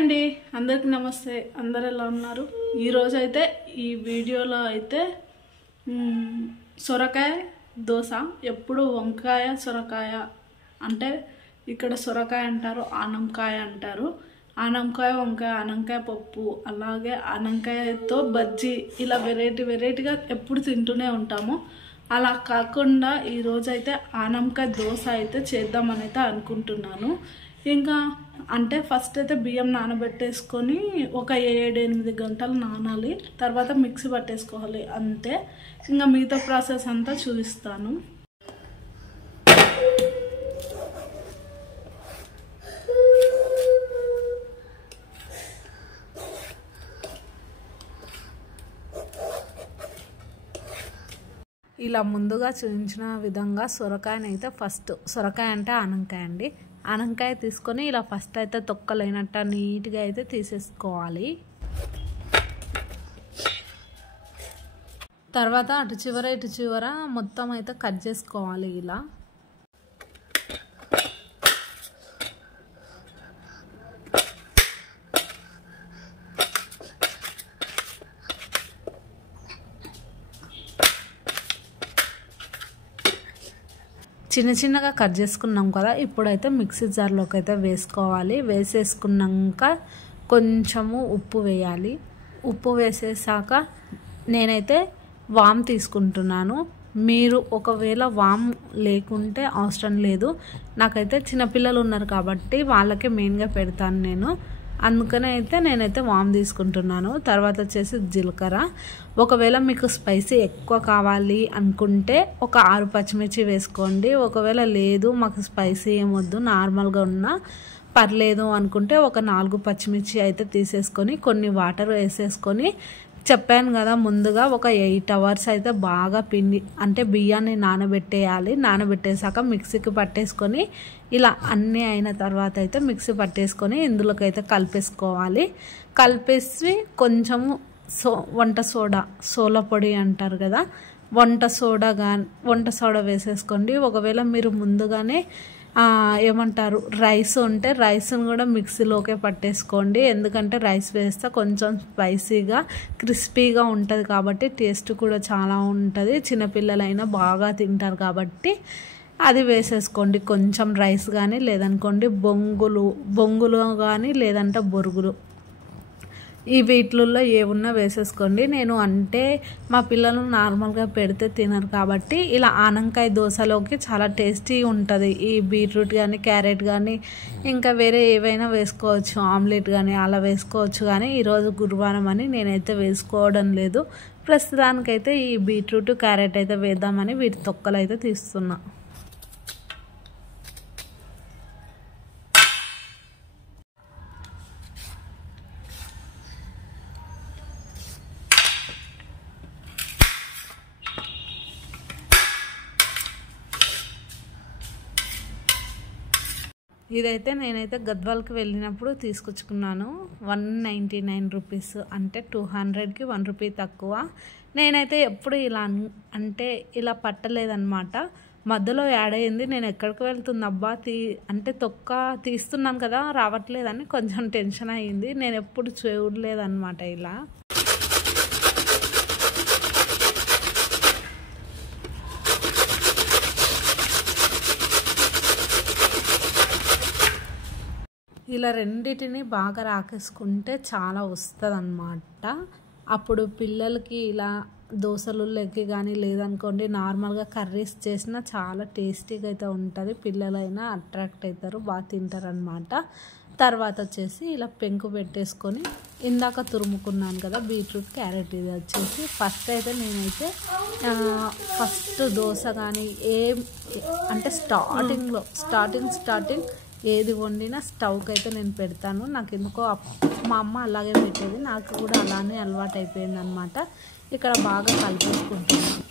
అండి, అందరికి నమస్తే. అందరు ఎలా ఉన్నారు? ఈరోజు అయితే ఈ వీడియోలో అయితే సొరకాయ దోశ. ఎప్పుడు వంకాయ సొరకాయ అంటే ఇక్కడ సొరకాయ అంటారు, ఆనంకాయ అంటారు. ఆనంకాయ, వంకాయ, ఆనంకాయ పప్పు, అలాగే ఆనంకాయతో బజ్జీ, ఇలా వెరైటీగా ఎప్పుడు తింటూనే ఉంటాము. అలా కాకుండా ఈరోజైతే ఆనంకాయ దోశ అయితే చేద్దామని అయితే అనుకుంటున్నాను. ఇంకా అంటే ఫస్ట్ అయితే బియ్యం నానబెట్టేసుకొని ఒక 7-8 గంటలు నానాలి. తర్వాత మిక్సీ పట్టేసుకోవాలి, అంతే. ఇంకా మిగతా ప్రాసెస్ అంతా చూపిస్తాను. ఇలా ముందుగా చూపించిన విధంగా సొరకాయనైతే ఫస్ట్, సొరకాయ అంటే ఆనంకాయ అండి, ఆనంకాయ తీసుకొని ఇలా ఫస్ట్ అయితే తొక్కలేనట్టు నీట్గా అయితే తీసేసుకోవాలి. తర్వాత అటు చివర ఇటు చివర మొత్తం అయితే కట్ చేసుకోవాలి ఇలా. చిన్నగా కట్ చేసుకున్నాం కదా, ఇప్పుడైతే మిక్సీ జార్లోకి అయితే వేసుకోవాలి. వేసేసుకున్నాక కొంచెము ఉప్పు వేయాలి. ఉప్పు వేసేసాక నేనైతే వామ్ తీసుకుంటున్నాను. మీరు ఒకవేళ వామ్ లేకుంటే అవసరం లేదు. నాకైతే చిన్నపిల్లలు ఉన్నారు కాబట్టి వాళ్ళకే మెయిన్గా పెడతాను నేను, అందుకనే అయితే నేనైతే వామ్ తీసుకుంటున్నాను. తర్వాత వచ్చేసి జీలకర్ర. ఒకవేళ మీకు స్పైసీ ఎక్కువ కావాలి అనుకుంటే ఒక 6 పచ్చిమిర్చి వేసుకోండి. ఒకవేళ లేదు మాకు స్పైసీ ఏమొద్దు, నార్మల్గా ఉన్నా పర్లేదు అనుకుంటే ఒక 4 పచ్చిమిర్చి అయితే తీసేసుకొని కొన్ని వాటర్ వేసేసుకొని, చెప్పాను కదా ముందుగా ఒక 8 hours అయితే బాగా పిండి అంటే బియ్యాన్ని నానబెట్టేయాలి. నానబెట్టేసాక మిక్సీకి పట్టేసుకొని ఇలా అన్నీ అయిన తర్వాత అయితే మిక్సీ పట్టేసుకొని ఇందులోకి అయితే కలిపేసుకోవాలి. కలిపేసి కొంచెము వంట సోడా పొడి అంటారు కదా, వంట సోడా వేసేసుకోండి. ఒకవేళ మీరు ముందుగానే ఏమంటారు రైస్ ఉంటే రైస్ని కూడా మిక్సీలోకే పట్టేసుకోండి. ఎందుకంటే రైస్ వేస్తే కొంచెం స్పైసీగా క్రిస్పీగా ఉంటుంది కాబట్టి టేస్ట్ కూడా చాలా ఉంటుంది. చిన్నపిల్లలైనా బాగా తింటారు కాబట్టి అది వేసేసుకోండి. కొంచెం రైస్ కానీ లేదనుకోండి బొంగులు కానీ లేదంటే బొరుగులు, ఈ వీటిల్లో ఏమున్నా వేసేసుకోండి. నేను అంటే మా పిల్లలు నార్మల్గా పెడితే తినరు కాబట్టి ఇలా ఆనంకాయ దోశలోకి చాలా టేస్టీ ఉంటుంది. ఈ బీట్రూట్ కానీ క్యారెట్ కానీ ఇంకా వేరే ఏవైనా వేసుకోవచ్చు, ఆమ్లెట్ కానీ అలా వేసుకోవచ్చు. కానీ ఈరోజు గురువారం అని నేనైతే వేసుకోవడం లేదు. ప్రస్తుతానికైతే ఈ బీట్రూట్ క్యారెట్ అయితే వేద్దామని వీటి తొక్కలు అయితే తీస్తున్నా. ఇదైతే నేనైతే గద్వాల్కి వెళ్ళినప్పుడు తీసుకొచ్చుకున్నాను. 199 రూపీస్, అంటే 200కి 1 రూపీ తక్కువ. నేనైతే ఎప్పుడు ఇలా అంటే ఇలా పట్టలేదన్నమాట, మధ్యలో యాడ్ అయ్యింది. నేను ఎక్కడికి వెళ్తుంది అబ్బా అంటే తొక్క తీస్తున్నాను కదా రావట్లేదని కొంచెం టెన్షన్ అయ్యింది. నేను ఎప్పుడు చూడలేదన్నమాట ఇలా. ఇలా రెండిటిని బాగా రాకేసుకుంటే చాలా వస్తుంది అన్నమాట. అప్పుడు పిల్లలకి ఇలా దోశలు లెక్కి కానీ లేదనుకోండి నార్మల్గా కర్రీస్ చేసినా చాలా టేస్టీగా అయితే ఉంటుంది. పిల్లలైనా అట్రాక్ట్ అవుతారు, బాగా తింటారు అన్నమాట. తర్వాత వచ్చేసి ఇలా పెంకు పెట్టేసుకొని ఇందాక తురుముకున్నాను కదా బీట్రూట్ క్యారెట్, ఇది వచ్చేసి ఫస్ట్ అయితే నేనైతే ఫస్ట్ దోశ కానీ అంటే స్టార్టింగ్ ఏది వండినా స్టవ్కి అయితే నేను పెడతాను. నాకు ఎందుకో మా అమ్మ అలాగే పెట్టేది, నాకు కూడా అలానే అలవాటు అయిపోయింది అనమాట. ఇక్కడ బాగా కలిపేసుకుంటున్నాను.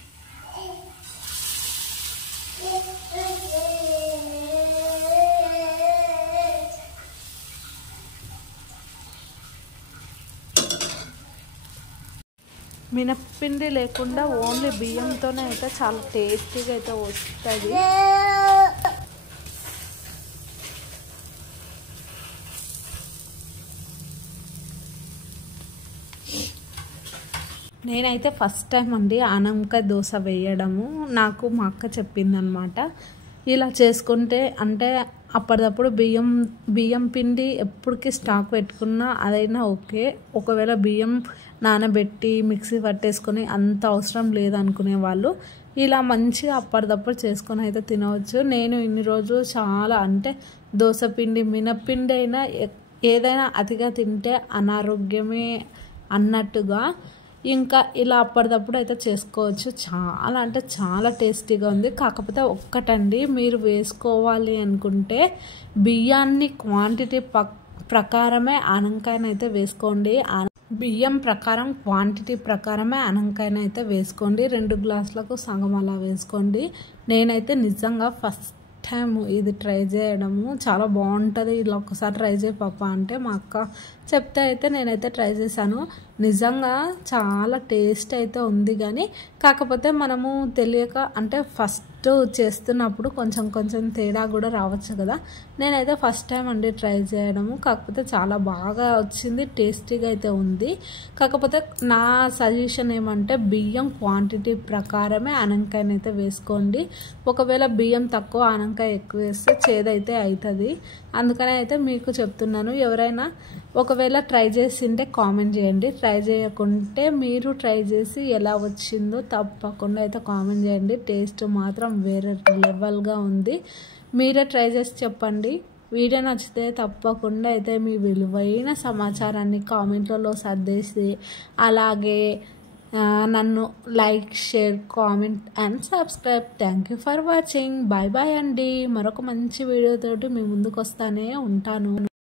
మినప్పిండి లేకుండా ఓన్లీ బియ్యంతోనే అయితే చాలా టేస్టీగా అయితే వస్తుంది. నేనైతే ఫస్ట్ టైం అండి ఆనపకాయ దోశ వేయడము. నాకు మా అక్క చెప్పిందనమాట. ఇలా చేసుకుంటే అంటే అప్పటిదప్పుడు బియ్యం పిండి ఎప్పటికీ స్టాక్ పెట్టుకున్నా అదైనా ఓకే. ఒకవేళ బియ్యం నానబెట్టి మిక్సీ పట్టేసుకొని అంత అవసరం లేదనుకునే వాళ్ళు ఇలా మంచిగా అప్పటిదప్పుడు చేసుకొని అయితే తినవచ్చు. నేను ఇన్ని రోజులు చాలా అంటే దోశ పిండి మినప్పిండి అయినా ఏదైనా అతిగా తింటే అనారోగ్యమే అన్నట్టుగా ఇంకా ఇలా అప్పటిదప్పుడు అయితే చేసుకోవచ్చు. చాలా అంటే చాలా టేస్టీగా ఉంది. కాకపోతే ఒక్కటండి, మీరు వేసుకోవాలి అనుకుంటే బియ్యాన్ని క్వాంటిటీ ప్రకారమే ఆనపకాయనైతే వేసుకోండి. బియ్యం ప్రకారం క్వాంటిటీ ప్రకారమే ఆనపకాయనైతే వేసుకోండి. 2 గ్లాసులకు సగం అలా వేసుకోండి. నేనైతే నిజంగా ఫస్ట్ టైం ఇది ట్రై చేయడము. చాలా బాగుంటుంది, ఇలా ఒక్కసారి ట్రై చేయి పాప అంటే మా అక్క చెప్తే అయితే నేనైతే ట్రై చేశాను. నిజంగా చాలా టేస్ట్ అయితే ఉంది. కానీ కాకపోతే మనము తెలియక అంటే ఫస్ట్ చేస్తున్నప్పుడు కొంచెం తేడా కూడా రావచ్చు కదా. నేనైతే ఫస్ట్ టైం అండి ట్రై చేయడము. కాకపోతే చాలా బాగా వచ్చింది, టేస్టీగా అయితే ఉంది. కాకపోతే నా సజెషన్ ఏమంటే బియ్యం క్వాంటిటీ ప్రకారమే ఆనపకాయనైతే వేసుకోండి. ఒకవేళ బియ్యం తక్కువ ఆనపకాయ ఎక్కువ వేస్తే చేదైతే అవుతుంది. అందుకనే అయితే మీకు చెప్తున్నాను. ఎవరైనా ఒకవేళ ట్రై చేసింటే కామెంట్ చేయండి. ట్రై చేయకుంటే మీరు ట్రై చేసి ఎలా వచ్చిందో తప్పకుండా అయితే కామెంట్ చేయండి. టేస్ట్ మాత్రం వేరే లెవెల్గా ఉంది. మీరే ట్రై చేసి చెప్పండి. వీడియో నచ్చితే తప్పకుండా అయితే మీ విలువైన సమాచారాన్ని కామెంట్లలో సర్దేసి అలాగే నన్ను like, share, comment and subscribe. Thank you for watching. Bye bye అండి. మరొక మంచి వీడియోతోటి మీ ముందుకు వస్తానే ఉంటాను.